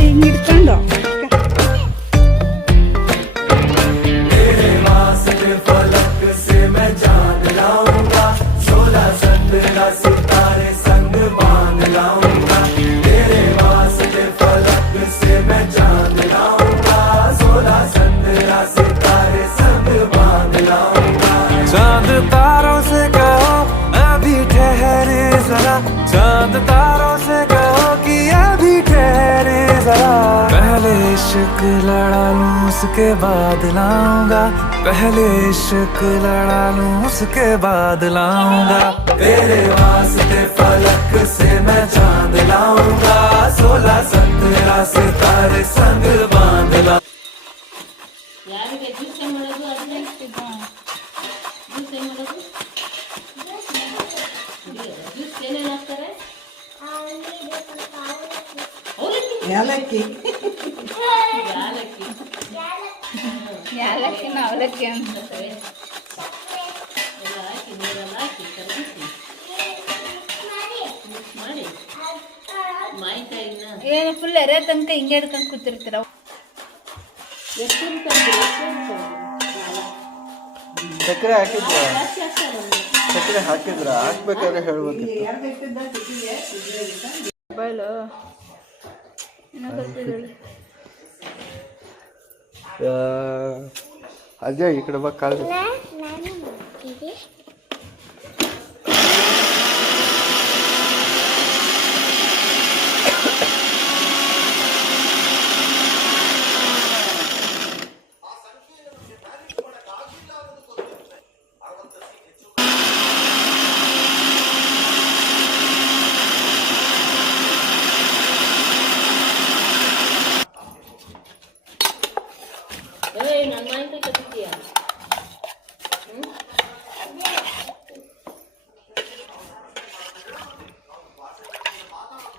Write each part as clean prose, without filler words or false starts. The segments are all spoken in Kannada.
ಹಿಂಗಿಡ್ಕೊಂಡು चांद तारों से कहो अभी ठहरे जरा चांद तारों से कहो कि अभी ठहरे जरा पहले इश्क लड़ा लूं उसके बाद लाऊंगा पहले इश्क लड़ा लूं उसके बाद लाऊंगा तेरे वास्ते फलक से मैं चांद लाऊंगा 16-17 सितारे संग बांध ला ಯಾಲಕ್ಕಿ ಯಾಲಕ್ಕಿನ ಅವಲಕ್ಕಿ ಅಂತ ಏನು ಫುಲ್ ಎರೆ ತನಕ ಹಿಂಗೆ ಹಿಡ್ಕೊಂಡು ಕೂತಿರ್ತೀರ ಸಕ್ಕರೆ ಹಾಕಿದ್ರ ಸಕ್ಕರೆ ಹಾಕಿದ್ರ ಹಾಕ್ಬೇಕಾದ್ರೆ ಹೇಳ್ಬೇಕಿತ್ತು ಮೊಬೈಲು ಇನ್ನೂ ಗೊತ್ತಿದ್ದೇಳಿ ಅಜಯ್ ಈ ಕಡೆ ಬಾ ಕಾಲು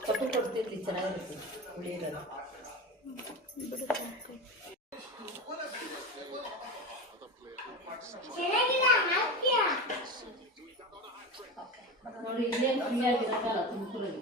ಕಪ್ಪು ಕೊಡ್ತಿರ್ಲಿ ಚೆನ್ನಾಗಿರುತ್ತೆ ಉಳಿಯೋದಲ್ಲ ನೋಡಿ ಇಲ್ಲೇ ಫ್ರೀ ಆಗಿರಕ್ಕಲ್ಲ ತುಮಕೂರಲ್ಲಿ